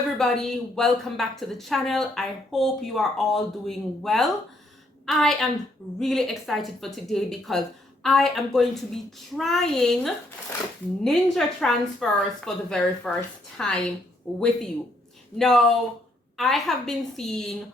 everybody, welcome back to the channel. I hope you are all doing well. I am really excited for today because I am going to be trying Ninja Transfers for the very first time with you. Now, I have been seeing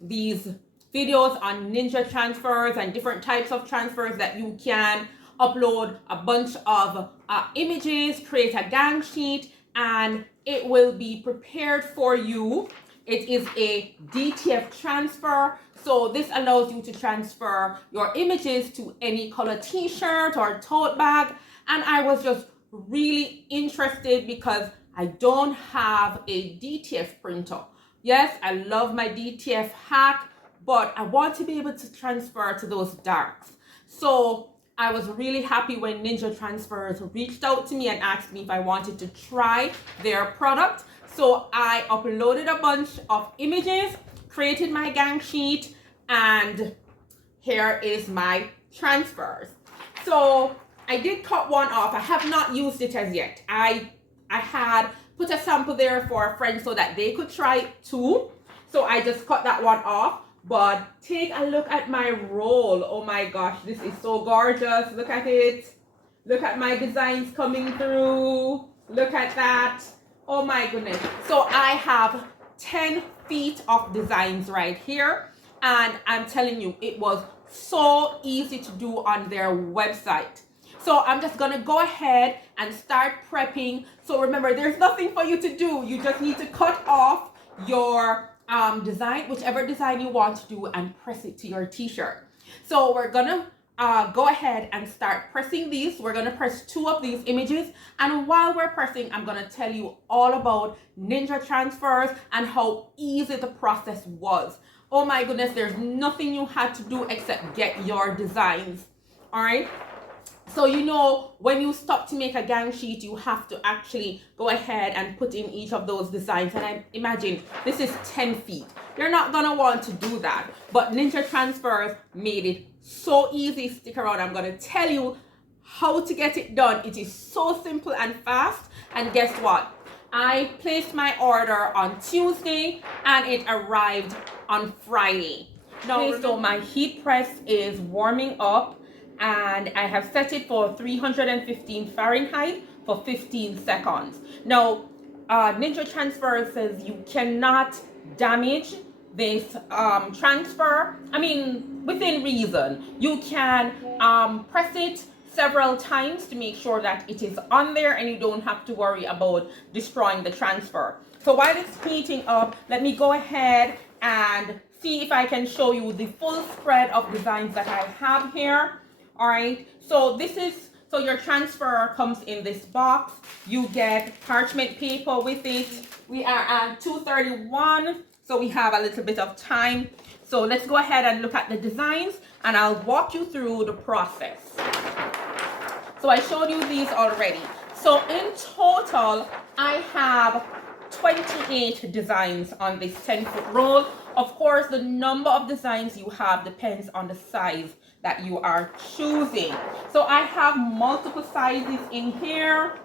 these videos on Ninja Transfers and different types of transfers that you can upload a bunch of images, create a gang sheet, and it will be prepared for you. It is a DTF transfer, so this allows you to transfer your images to any color t-shirt or tote bag. And I was just really interested because I don't have a DTF printer. Yes, I love my DTF hack, but I want to be able to transfer to those darks. So I was really happy when Ninja Transfers reached out to me and asked me if I wanted to try their product. So I uploaded a bunch of images, created my gang sheet, and here is my transfers. So I did cut one off. I have not used it as yet. I had put a sample there for a friend so that they could try it too. So I just cut that one off. But take a look at my roll. Oh my gosh, this is so gorgeous. Look at it. Look at my designs coming through. Look at that. Oh my goodness. So I have 10 feet of designs right here. And I'm telling you, it was so easy to do on their website. So I'm just going to go ahead and start prepping. So remember, there's nothing for you to do. You just need to cut off your design, whichever design you want to do, and press it to your t-shirt. So we're gonna go ahead and start pressing these. We're gonna press 2 of these images, and while we're pressing, I'm gonna tell you all about Ninja Transfers and how easy the process was. Oh my goodness, there's nothing you had to do except get your designs. All right. So you know, when you stop to make a gang sheet, you have to actually go ahead and put in each of those designs. And I imagine this is 10 feet. You're not going to want to do that. But Ninja Transfers made it so easy. Stick around. I'm going to tell you how to get it done. It is so simple and fast. And guess what? I placed my order on Tuesday and it arrived on Friday. Now, so my heat press is warming up. And I have set it for 315 Fahrenheit for 15 seconds. Now, Ninja Transfer says you cannot damage this transfer. I mean, within reason. You can press it several times to make sure that it is on there and you don't have to worry about destroying the transfer. So while it's heating up, let me go ahead and see if I can show you the full spread of designs that I have here. All right, so so your transfer comes in this box. You get parchment paper with it. We are at 2:31, so we have a little bit of time. So let's go ahead and look at the designs and I'll walk you through the process. So I showed you these already. So in total, I have 28 designs on this 10-foot roll. Of course, the number of designs you have depends on the size that you are choosing. So I have multiple sizes in here.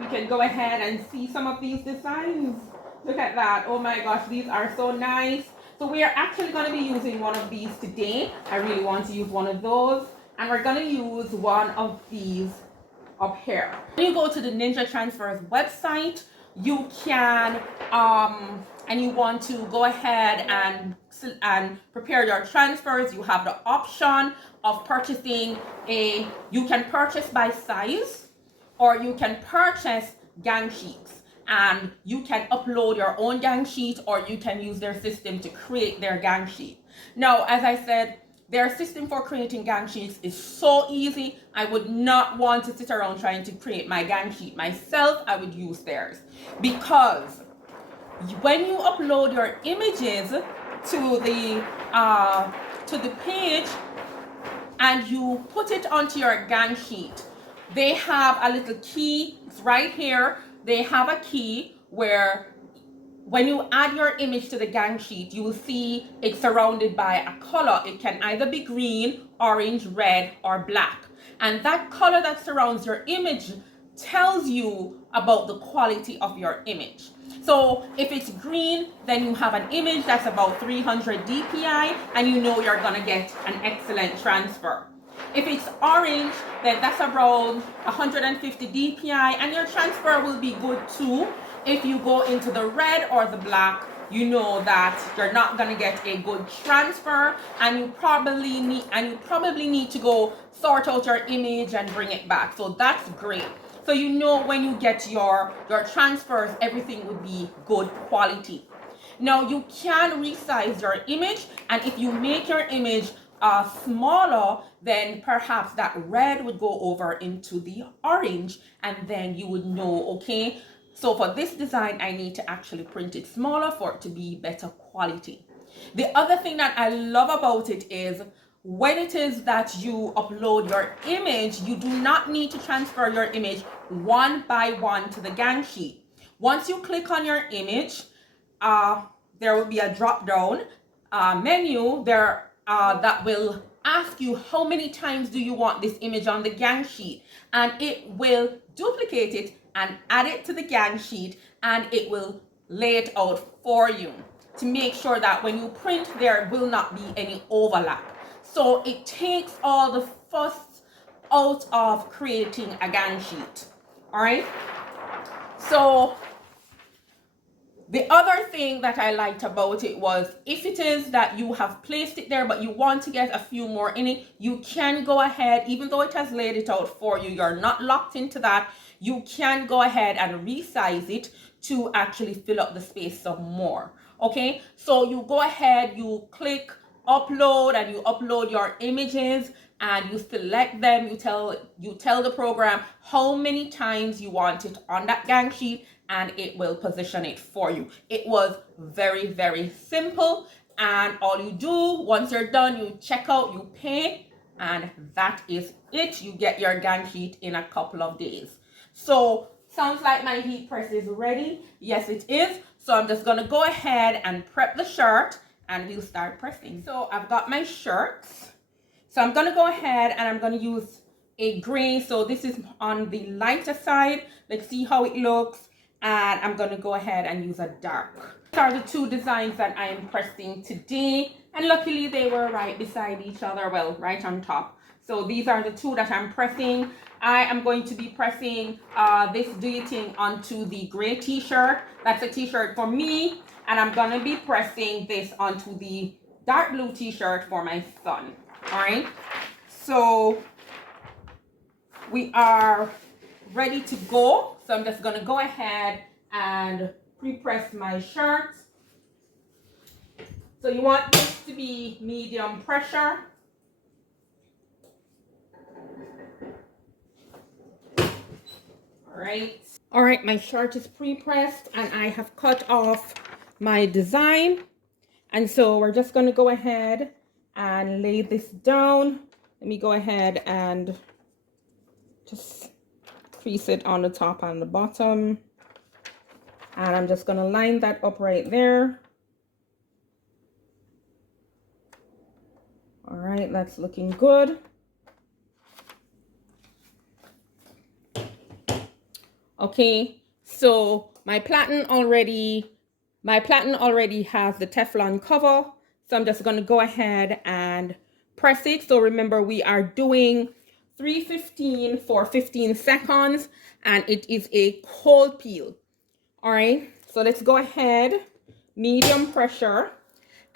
You can go ahead and see some of these designs. Look at that. Oh my gosh, these are so nice. So we are actually going to be using one of these today. I really want to use one of those. And we're going to use one of these up here. When you go to the Ninja Transfers website, you can and you want to go ahead and prepare your transfers, you have the option of purchasing you can purchase by size or you can purchase gang sheets, and you can upload your own gang sheet or you can use their system to create their gang sheet. Now, as I said, their system for creating gang sheets is so easy. I would not want to sit around trying to create my gang sheet myself. I would use theirs, because when you upload your images to the page and you put it onto your gang sheet, they have a little key. It's right here. They have a key where when you add your image to the gang sheet, you will see it's surrounded by a color. It can either be green, orange, red, or black. And that color that surrounds your image tells you about the quality of your image. So if it's green, then you have an image that's about 300 DPI and you know you're gonna get an excellent transfer. If it's orange, then that's around 150 DPI and your transfer will be good too. If you go into the red or the black, you know that you're not gonna get a good transfer and you probably need to go sort out your image and bring it back. So that's great. So you know when you get your transfers, everything would be good quality. Now you can resize your image, and if you make your image smaller, then perhaps that red would go over into the orange, and then you would know, okay, so for this design, I need to actually print it smaller for it to be better quality. The other thing that I love about it is when it is that you upload your image, you do not need to transfer your image one by one to the gang sheet. Once you click on your image, there will be a drop down menu there that will ask you how many times do you want this image on the gang sheet, and it will duplicate it and add it to the gang sheet, and it will lay it out for you to make sure that when you print there will not be any overlap. So it takes all the fuss out of creating a gang sheet. All right, so the other thing that I liked about it was if it is that you have placed it there but you want to get a few more in it, you can go ahead, even though it has laid it out for you, you're not locked into that, you can go ahead and resize it to actually fill up the space some more. Okay, so you go ahead, you click upload and you upload your images and you select them. You tell the program how many times you want it on that gang sheet and it will position it for you. It was very, very simple, and all you do once you're done, you check out, you pay, and that is it. You get your gang sheet in a couple of days. So sounds like my heat press is ready. Yes, it is. So I'm just gonna go ahead and prep the shirt and we'll start pressing. So I've got my shirts. So I'm gonna go ahead and I'm gonna use a gray. So this is on the lighter side. Let's see how it looks. And I'm gonna go ahead and use a dark. These are the two designs that I am pressing today. And luckily they were right beside each other, well, right on top. So these are the two that I'm pressing. I am going to be pressing this dueting onto the gray t-shirt. That's a t-shirt for me. And I'm gonna be pressing this onto the dark blue t-shirt for my son. All right, so we are ready to go. So I'm just gonna go ahead and pre-press my shirt. So you want this to be medium pressure. All right, my shirt is pre-pressed and I have cut off my design. And so we're just gonna go ahead and lay this down. Let me go ahead and just crease it on the top and the bottom. And I'm just gonna line that up right there. All right, that's looking good. Okay, so my platen already has the Teflon cover. So I'm just gonna go ahead and press it. So remember, we are doing 315 for 15 seconds and it is a cold peel. All right, so let's go ahead, medium pressure.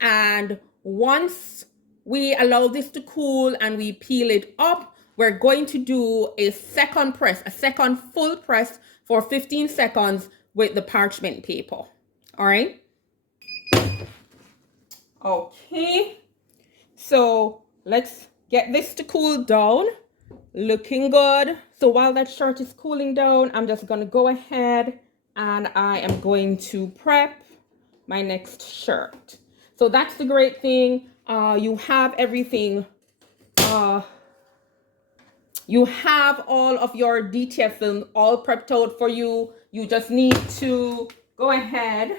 And once we allow this to cool and we peel it up, we're going to do a second press, a second full press for 15 seconds with the parchment paper. All right. Okay, so let's get this to cool down. Looking good. So while that shirt is cooling down, I'm just gonna go ahead and I am going to prep my next shirt. So that's the great thing. You have everything. You have all of your DTF film all prepped out for you. You just need to go ahead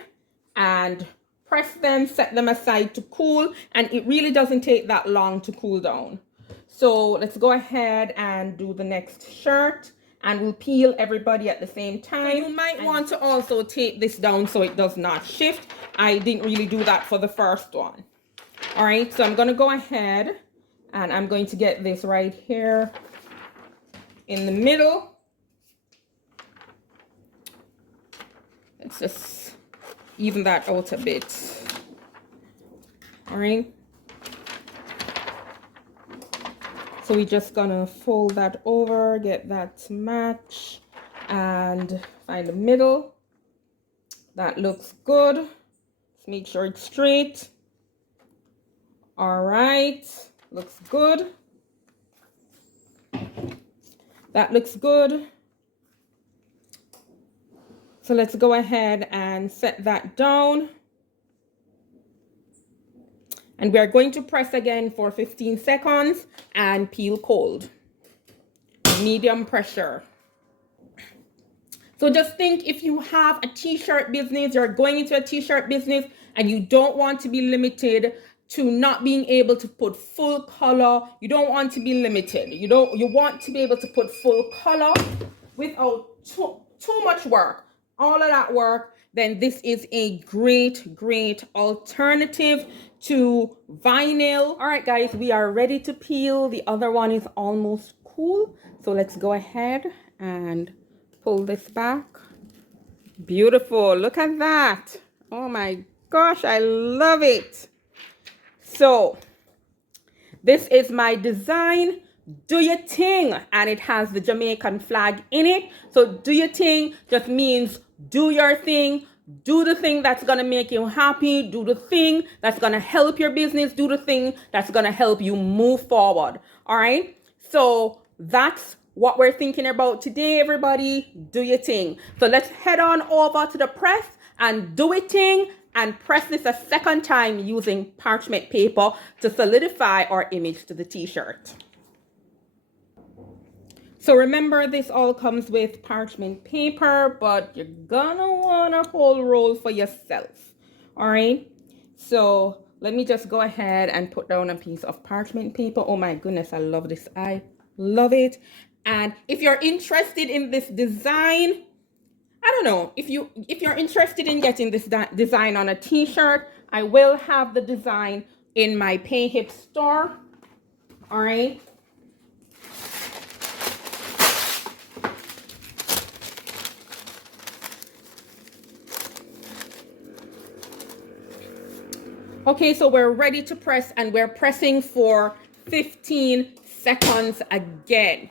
and press them, set them aside to cool, and it really doesn't take that long to cool down. So let's go ahead and do the next shirt. and we'll peel everybody at the same time. So you might want to also tape this down so it does not shift. I didn't really do that for the first one. All right, so I'm going to go ahead and I'm going to get this right here in the middle. Let's just even that out a bit. All right. So we're just gonna fold that over, get that to match, and find the middle. That looks good. Let's make sure it's straight. All right, looks good. That looks good. So let's go ahead and set that down. And we are going to press again for 15 seconds and peel cold. Medium pressure. So just think, if you have a t-shirt business, you're going into a t-shirt business and you don't want to be limited to not being able to put full color. You don't want to be limited. You want to be able to put full color without too much work. All of that work, then this is a great alternative to vinyl. All right, guys, we are ready to peel. The other one is almost cool. So let's go ahead and pull this back. Beautiful. Look at that. Oh my gosh, I love it. So this is my design. Do your thing. And it has the Jamaican flag in it. So do your thing just means do your thing. Do the thing that's going to make you happy. Do the thing that's going to help your business. Do the thing that's going to help you move forward. All right. So that's what we're thinking about today, everybody. Do your thing. So let's head on over to the press and do it thing and press this a second time using parchment paper to solidify our image to the t-shirt. So remember, this all comes with parchment paper, but you're gonna want a whole roll for yourself. All right. So let me just go ahead and put down a piece of parchment paper. Oh my goodness, I love this. I love it. And if you're interested in this design, I don't know, if you're interested in getting this design on a t-shirt, I will have the design in my Pay Hip store. All right. Okay, so we're ready to press, and we're pressing for 15 seconds again.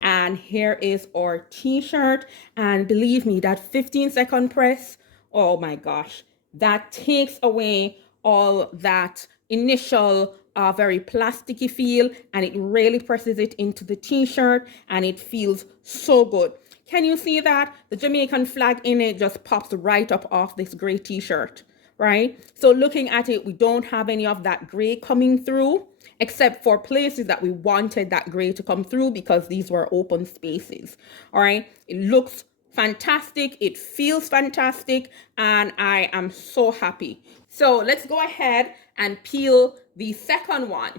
And here is our t-shirt. And believe me, that 15-second press, oh my gosh, that takes away all that initial very plasticky feel, and it really presses it into the t-shirt, and it feels so good. Can you see that? The Jamaican flag in it just pops right up off this gray t-shirt, right? So looking at it, we don't have any of that gray coming through, except for places that we wanted that gray to come through because these were open spaces. All right, it looks fantastic, it feels fantastic, and I am so happy. So let's go ahead and peel the second one.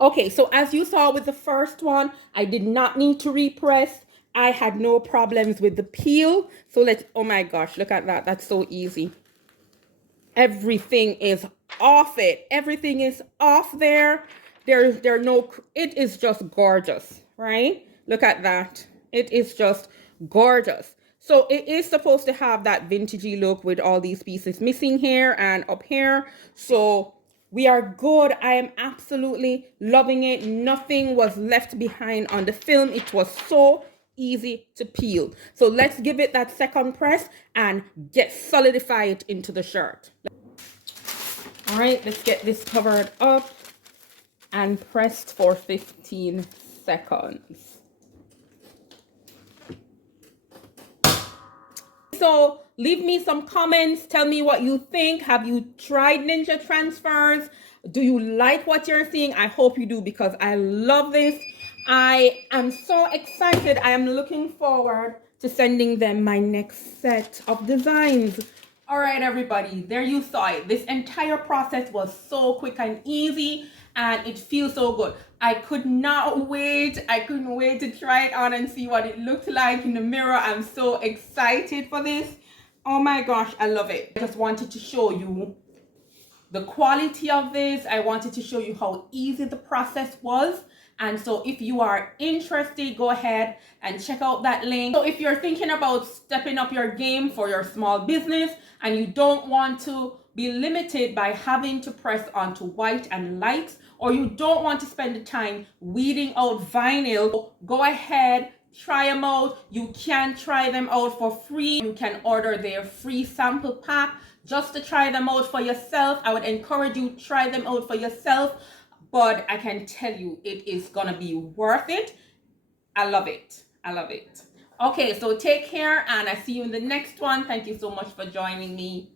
Okay, so as you saw with the first one, I did not need to repress. I had no problems with the peel. So let's, oh my gosh, look at that. That's so easy. Everything is off it. Everything is off there. It is just gorgeous, right? Look at that. It is just gorgeous. So it is supposed to have that vintagey look with all these pieces missing here and up here. So we are good. I am absolutely loving it. Nothing was left behind on the film. It was so easy to peel. So let's give it that second press and solidify it into the shirt. All right, let's get this covered up and pressed for 15 seconds. So leave me some comments. Tell me what you think. Have you tried Ninja Transfers? Do you like what you're seeing? I hope you do, because I love this. I am so excited. I am looking forward to sending them my next set of designs. All right, everybody, there you saw it. This entire process was so quick and easy, and it feels so good. I could not wait. I couldn't wait to try it on and see what it looked like in the mirror. I'm so excited for this. Oh my gosh, I love it. I just wanted to show you the quality of this. I wanted to show you how easy the process was. And so if you are interested, go ahead and check out that link. So if you're thinking about stepping up your game for your small business and you don't want to be limited by having to press onto white and lights, or you don't want to spend the time weeding out vinyl, go ahead, try them out. You can try them out for free. You can order their free sample pack just to try them out for yourself. I would encourage you to try them out for yourself, but I can tell you it is gonna be worth it. I love it. I love it. Okay, so take care and I see you in the next one. Thank you so much for joining me.